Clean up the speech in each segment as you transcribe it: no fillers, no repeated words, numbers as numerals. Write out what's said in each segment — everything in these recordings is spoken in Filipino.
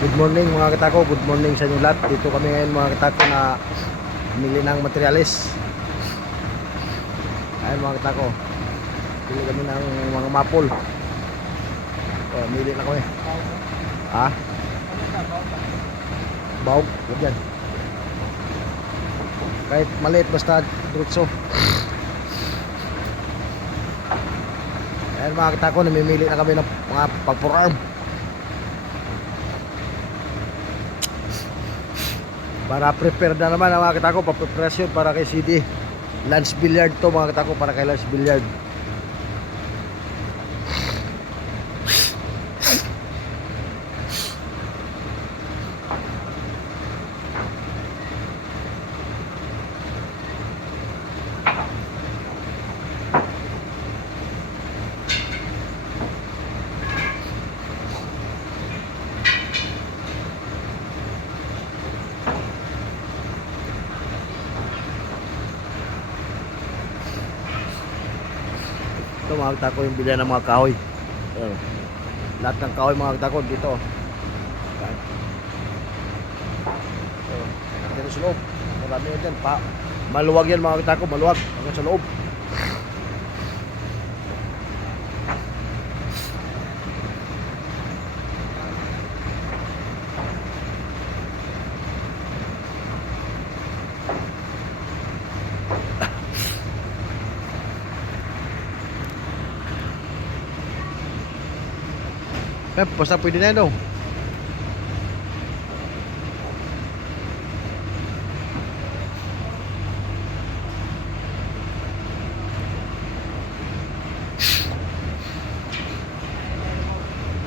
Good morning mga katako, good morning sa inyo lahat. Dito kami ngayon mga katako na bumili ng materialis. Ayun mga katako, bili kami ng mga mapol. Mili na kami. Ha? Baog, yan. Kahit maliit basta drutso. Ayun mga katako, namimili na kami ng mga pag-forearm. Para prepare na naman ang mga katako, pa-preparation para kay CD. Lance Billiard to mga katako, para kay Lance Billiard. Ito mga katako yung bilhan ng mga kahoy. Lahat ng kahoy mga katako dito. Dito sa loob. Marami yan dyan. Maluwag yan mga katako, maluwag. Hanggang sa loob. Basta pwede na yan daw.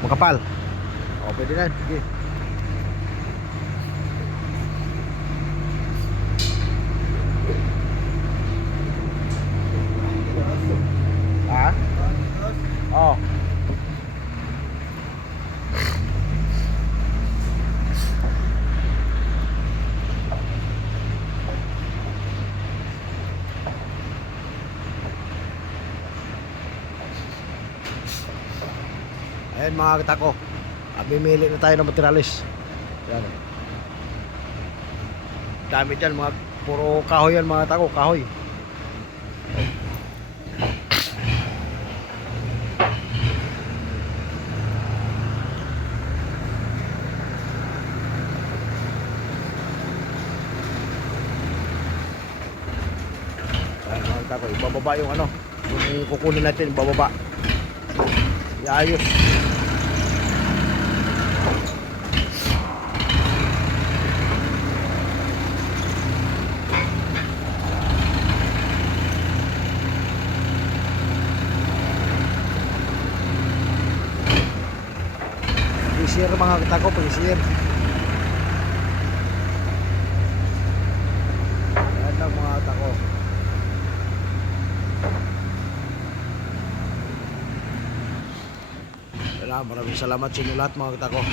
Makapal. Pwede na. Sige. Ha? Oo. Ayan mga katako, bimili na tayo ng materialis. Yan. Dami dyan mga, puro kahoy yan mga katako, kahoy. Ayan mga katako, ibababa yung ano, yung kukunin natin, ibababa. Iayos. Pag-share mga katako, pag-share. Ayan lang mga katako. Maraming salamat sa inyo lahat mga katako.